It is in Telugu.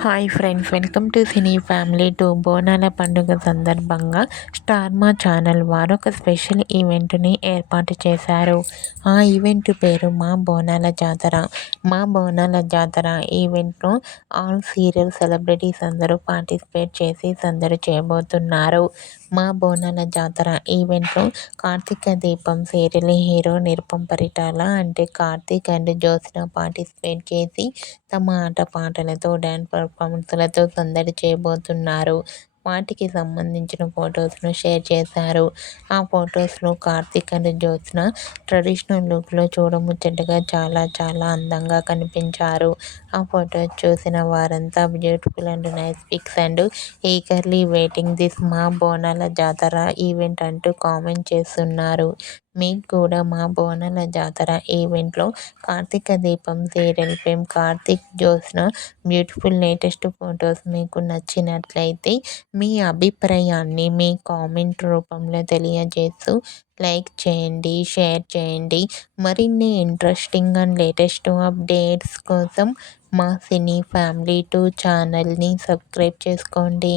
Hi friends, welcome to cine family two. బోనాల పండుగ సందర్భంగా స్టార్ మా ఛానల్ వారు ఒక స్పెషల్ ఈవెంట్ని ఏర్పాటు చేశారు. ఆ ఈవెంట్ పేరు మా బోనాల జాతర. మా బోనాల జాతర ఈవెంట్ను ఆల్ సీరియల్ సెలబ్రిటీస్ అందరూ పార్టిసిపేట్ చేసి సందడి చేయబోతున్నారు. మా బోనాల జాతర ఈవెంట్లో కార్తీక దీపం సీరియల్ హీరో నిరుపం పరిటాల అంటే కార్తీక్ అండ్ జ్యోత్స్న పార్టిసిపేట్ చేసి తమ ఆటపాటలతో డ్యాన్స్ పర్ఫార్మెన్స్లతో సందడి చేయబోతున్నారు. వాటికి సంబంధించిన ఫొటోస్ను షేర్ చేశారు. ఆ ఫొటోస్లో కార్తీక్ అండ్ జ్యోత్స్న ట్రెడిషనల్ లుక్లో చూడముచ్చటగా చాలా చాలా అందంగా కనిపించారు. ఆ ఫొటోస్ చూసిన వారంతా beautiful and nice pics and eagerly waiting this మా బోనాల జాతర ఈవెంట్ అంటూ కామెంట్ చేస్తున్నారు. మీకు కూడా మా బోనాల జాతర ఈవెంట్లో కార్తీక దీపం serial fame Karthik Jyotsna beautiful latest photos మీకు నచ్చినట్లయితే మీ అభిప్రాయాన్ని మీ కామెంట్ రూపంలో తెలియజేస్తూ లైక్ చేయండి, షేర్ చేయండి. మరిన్ని ఇంట్రెస్టింగ్ అండ్ లేటెస్ట్ అప్డేట్స్ కోసం మా సినీ ఫ్యామిలీ 2 ఛానల్ని సబ్స్క్రైబ్ చేసుకోండి.